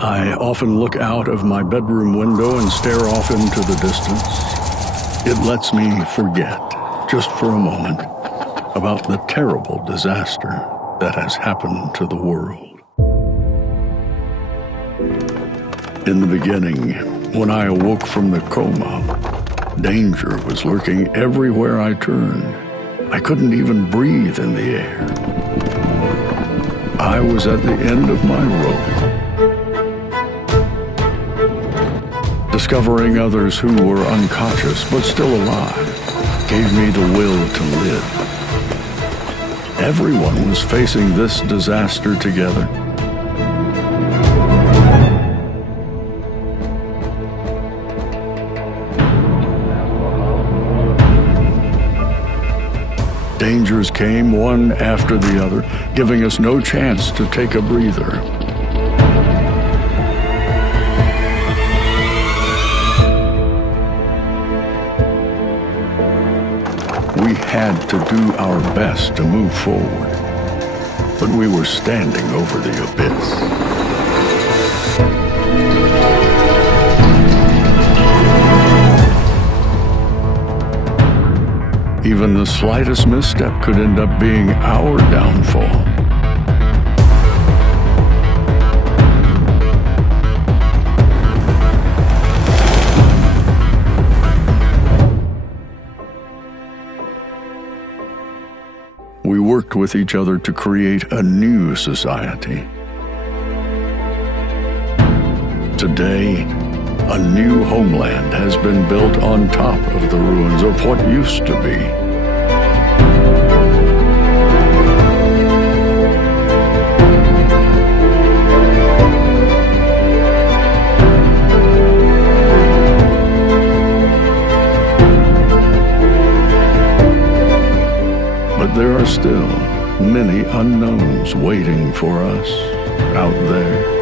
I often look out of my bedroom window and stare off into the distance. It lets me forget, just for a moment, about the terrible disaster that has happened to the world. In the beginning, when I awoke from the coma, danger was lurking everywhere I turned. I couldn't even breathe in the air. I was at the end of my rope. Discovering others who were unconscious but still alive gave me the will to live. Everyone was facing this disaster together. Dangers came one after the other, giving us no chance to take a breather. We had to do our best to move forward, but we were standing over the abyss. Even the slightest misstep could end up being our downfall. We worked with each other to create a new society. Today, a new homeland has been built on top of the ruins of what used to be. But there are still many unknowns waiting for us out there.